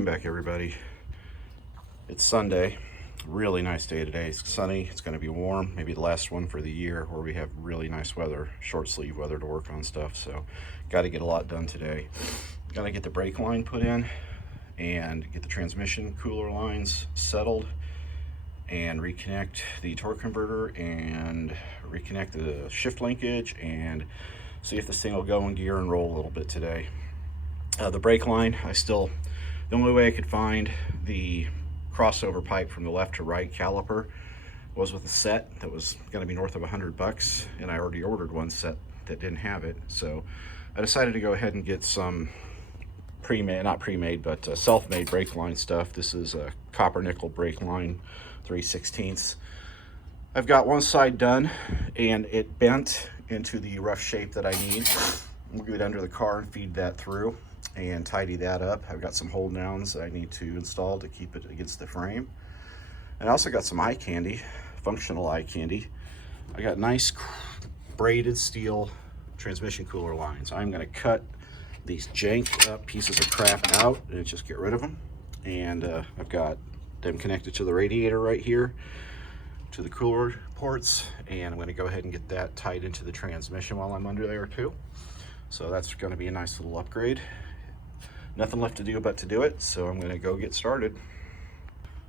Welcome back, everybody. It's Sunday. Really nice day today. It's sunny. It's going to be warm. Maybe the last one for the year where we have really nice weather, short sleeve weather to work on stuff. So got to get a lot done today. Got to get the brake line put in and get the transmission cooler lines settled and reconnect the torque converter and reconnect the shift linkage and see if this thing will go in gear and roll a little bit today. The brake line, the only way I could find the crossover pipe from the left to right caliper was with a set that was going to be north of $100, and I already ordered one set that didn't have it. So I decided to go ahead and get some self-made brake line stuff. This is a copper nickel brake line, 3/16. I've got one side done and it bent into the rough shape that I need. We'll get under the car and feed that through and tidy that up. I've got some hold downs that I need to install to keep it against the frame. And I also got some eye candy, functional eye candy. I got nice braided steel transmission cooler lines. I'm gonna cut these janked up pieces of crap out and just get rid of them. And I've got them connected to the radiator right here, to the cooler ports, and I'm gonna go ahead and get that tied into the transmission while I'm under there too. So that's gonna be a nice little upgrade. Nothing left to do but to do it, so I'm gonna go get started.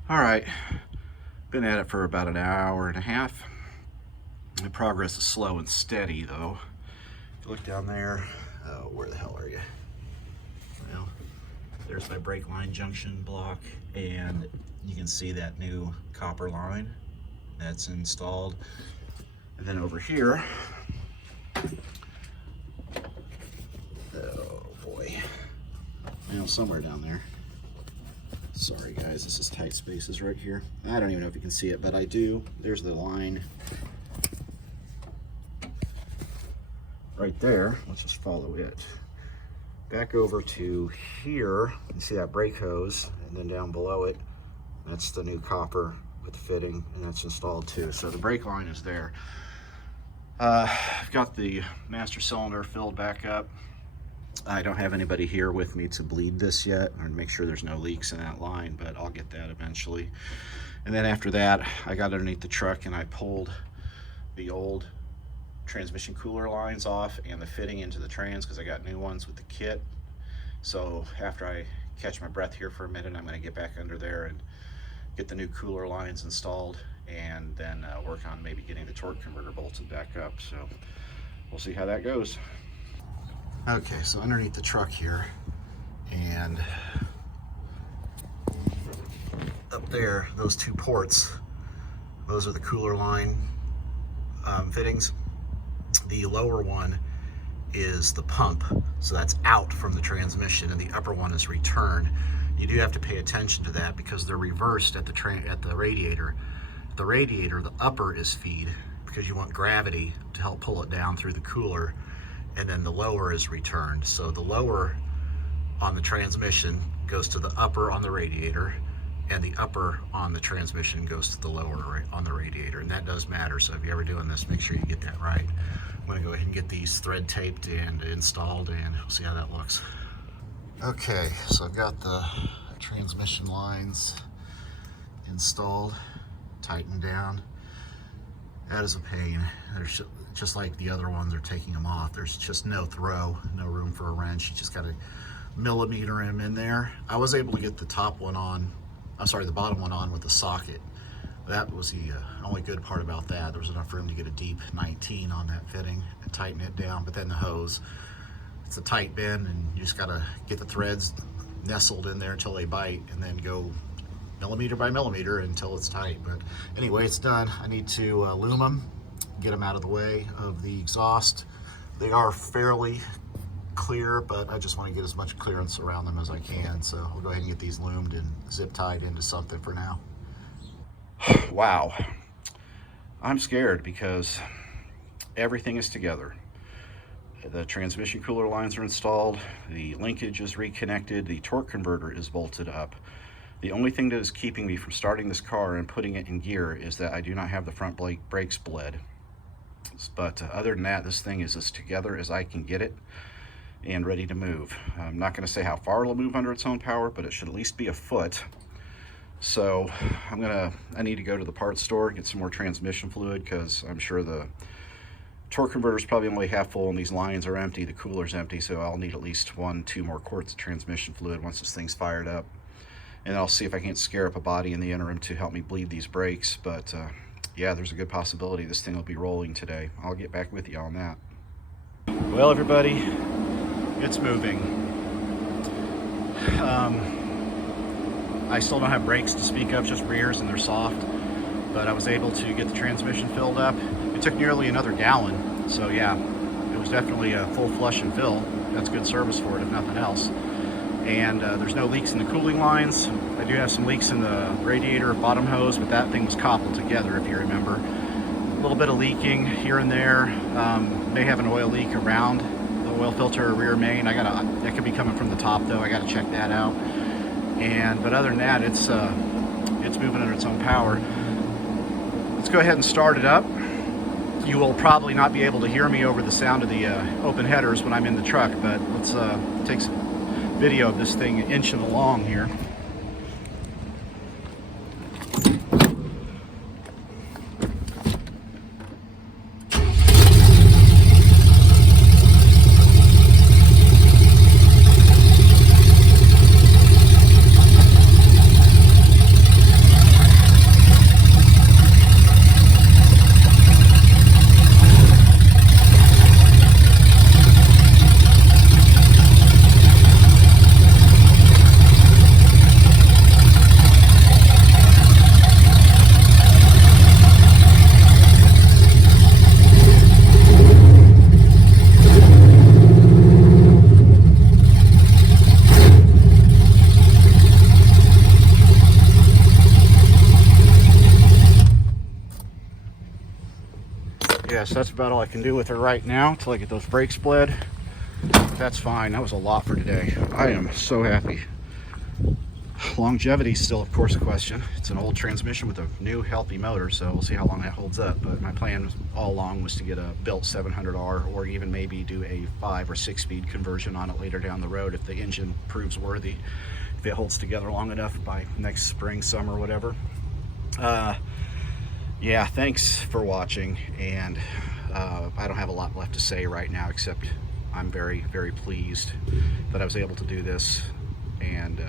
All right, been at it for about an hour and a half. The progress is slow and steady though. If you look down there, where the hell are you? Well, there's my brake line junction block, and you can see that new copper line that's installed. And then over here, oh boy, well, somewhere down there. Sorry guys, this is tight spaces right here. I don't even know if you can see it, but I do. There's the line right there. Let's just follow it back over to here. You see that brake hose, and then down below it, that's the new copper with fitting, and that's installed too. So the brake line is there. I've got the master cylinder filled back up. I don't have anybody here with me to bleed this yet or make sure there's no leaks in that line, but I'll get that eventually. And then after that, I got underneath the truck and I pulled the old transmission cooler lines off and the fitting into the trans because I got new ones with the kit. So after I catch my breath here for a minute, I'm going to get back under there and get the new cooler lines installed, and then work on maybe getting the torque converter bolted back up. So we'll see how that goes. Okay, so underneath the truck here, and up there, those two ports, those are the cooler line fittings. The lower one is the pump, so that's out from the transmission, and the upper one is returned. You do have to pay attention to that because they're reversed at the radiator. The radiator, the upper is feed because you want gravity to help pull it down through the cooler, and then the lower is returned. So the lower on the transmission goes to the upper on the radiator, and the upper on the transmission goes to the lower on the radiator, and that does matter. So if you're ever doing this, make sure you get that right. I'm gonna go ahead and get these thread taped and installed, and we'll see how that looks. Okay, so I've got the transmission lines installed, tightened down. That is a pain. There's just like the other one, they're taking them off. There's just no throw, no room for a wrench. You just gotta millimeter them in there. I was able to get the top one on, the bottom one on with the socket. That was the only good part about that. There was enough room to get a deep 19 on that fitting and tighten it down. But then the hose, it's a tight bend, and you just gotta get the threads nestled in there until they bite, and then go millimeter by millimeter until it's tight. But anyway, it's done. I need to loom them, get them out of the way of the exhaust. They are fairly clear, but I just want to get as much clearance around them as I can. So I'll go ahead and get these loomed and zip tied into something for now. Wow, I'm scared because everything is together. The transmission cooler lines are installed, the linkage is reconnected, the torque converter is bolted up. The only thing that is keeping me from starting this car and putting it in gear is that I do not have the front brakes bled. But other than that, this thing is as together as I can get it. and ready to move. I'm not going to say how far it'll move under its own power, but it should at least be a foot. So I need to go to the parts store, get some more transmission fluid, because I'm sure the torque converter is probably only half full and these lines are empty, the cooler's empty, so I'll need at least 1-2 more quarts of transmission fluid once this thing's fired up. And I'll see if I can't scare up a body in the interim to help me bleed these brakes. But yeah, there's a good possibility this thing will be rolling today. I'll get back with you on that. Well, everybody, it's moving. I still don't have brakes to speak of, just rears, and they're soft. But I was able to get the transmission filled up. It took nearly another gallon. So yeah, it was definitely a full flush and fill. That's good service for it, if nothing else. And there's no leaks in the cooling lines. I do have some leaks in the radiator bottom hose, but that thing was coupled together, if you remember. A little bit of leaking here and there. May have an oil leak around the oil filter rear main. That could be coming from the top though. I gotta check that out. But other than that, it's moving under its own power. Let's go ahead and start it up. You will probably not be able to hear me over the sound of the open headers when I'm in the truck, but let's take some video of this thing inching along here. Yes, that's about all I can do with her right now until I get those brakes bled. That's fine. That was a lot for today. I am so happy. Longevity is still, of course, a question. It's an old transmission with a new, healthy motor, so we'll see how long that holds up. But my plan all along was to get a built 700R, or even maybe do a 5 or 6-speed conversion on it later down the road if the engine proves worthy, if it holds together long enough by next spring, summer, whatever. Yeah, thanks for watching, and I don't have a lot left to say right now, except I'm very, very pleased that I was able to do this, and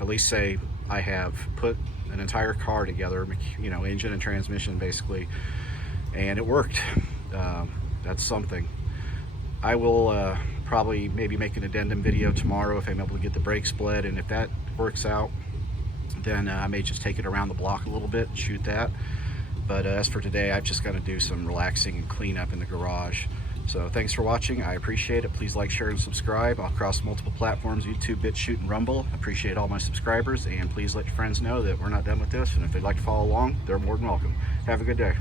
at least say I have put an entire car together, you know, engine and transmission basically, and it worked. That's something. I will probably maybe make an addendum video tomorrow if I'm able to get the brakes bled, and if that works out, then I may just take it around the block a little bit and shoot that. But as for today, I've just got to do some relaxing and clean up in the garage. So thanks for watching. I appreciate it. Please like, share, and subscribe. I'll cross multiple platforms: YouTube, BitChute, and Rumble. I appreciate all my subscribers, and please let your friends know that we're not done with this. And if they'd like to follow along, they're more than welcome. Have a good day.